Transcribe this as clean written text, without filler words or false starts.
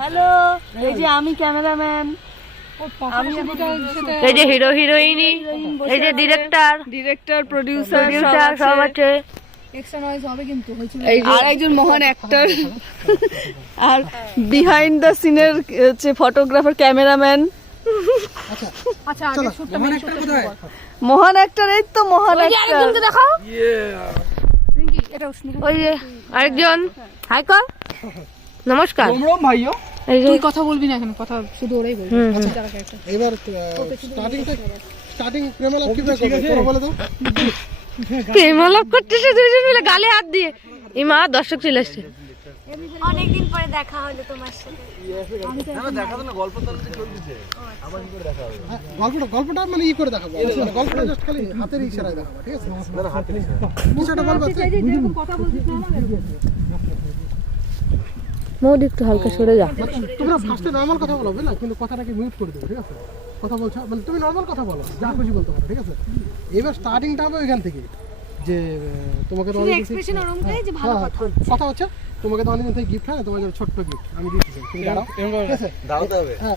Hello, এই যে আমি ক্যামেরাম্যান, এই যে হিরো হিরোইনি, এই যে ডিরেক্টর, প্রোডিউসার সব আছে। আর একজন মহান অ্যাক্টর আর বিহাইন্ড দ্য সিনের হচ্ছে ফটোগ্রাফার, ক্যামেরাম্যান। মহান অ্যাক্টর, এই তো মহান অ্যাক্টর। দেখাও ওই যে আরেকজন, হাই কর, নমস্কার। এই যে তুই কথা বলবি না এখন, কথা শুধু ওরাই বলবে। এবার স্টার্টিং প্রেমালাপ কিভাবে করবে তোমরা বলে দাও। প্রেমালাপ করতেছে দুইজন মিলে গালে হাত দিয়ে। এই মা দর্শক চলে আসছে। অনেকদিন পরে দেখা হলো তোমার সাথে। গল্পটা মানে ই করে দেখাবো, মানে গল্পটা জাস্ট খালি হাতের ইশারায় দেখাবো, ঠিক আছে? কিছুটা গল্প আছে। মৌদি একটু হালকা সরে যা। তোমরা ফার্স্টে নর্মাল কথা বলো, বুঝলা? কিন্তু কথাটাকে মিউট করে দেবো, ঠিক আছে? কথা বলছো মানে তুমি নর্মাল কথা বলো, যা খুশি বলতে পারো, ঠিক আছে? এবার স্টার্টিংটা হবে ওইখান থেকে, যে তোমাকে তো অনেক এক্সপ্রেশন ওরকমটাই যে ভালো কথা। কথা হচ্ছে তোমাকে তো অনেকদিন থেকে গিফট হয় না, তোমার জন্য ছোট্ট গিফট আমি দিচ্ছি, তুমি দাঁড়াও, ঠিক আছে? দাঁড়াতে হবে। হ্যাঁ,